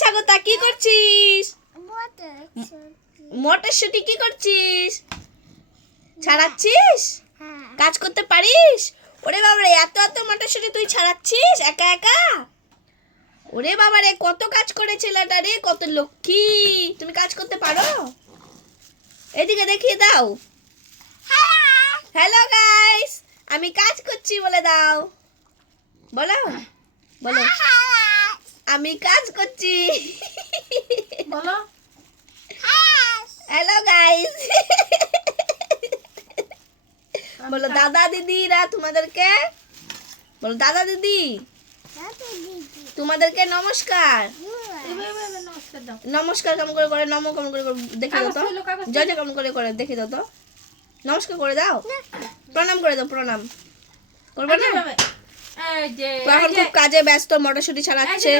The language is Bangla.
স্বাগতা কি করছিস? মটরশুঁটি কি করছিস? ছাড়াচ্ছিস? কাজ করতে পারিস? ওরে বাবারে, এত এত মটরশুঁটি তুই ছাড়াচ্ছিস একা একা? ওরে বাবারে, কত কাজ করে ছেলেটা রে, কত লক্ষ্মী। তুমি কাজ করতে পারো? এদিকে দেখিয়ে দাও। হ্যালো গাইস, আমি কাজ করছি বলে দাও। বলো বলো, আমি কাজ করছি বলো। Hello guys. বলো দাদা দিদিরা তোমাদেরকে, বলো দাদা দিদি তোমাদেরকে নমস্কার। নমস্কার দাও। নমস্কার কেমন করে করে, নম কেমন করে করে দেখে দাও তো। কাগজ ফেলো, কাগজ জয় জয় কেমন করে করে দেখে দাও তো। নমস্কার করে দাও, প্রণাম করে দাও, প্রণাম করবে না? এই যে তো এখন খুব কাজে ব্যস্ত, মটরশুঁটি ছাড়াচ্ছে।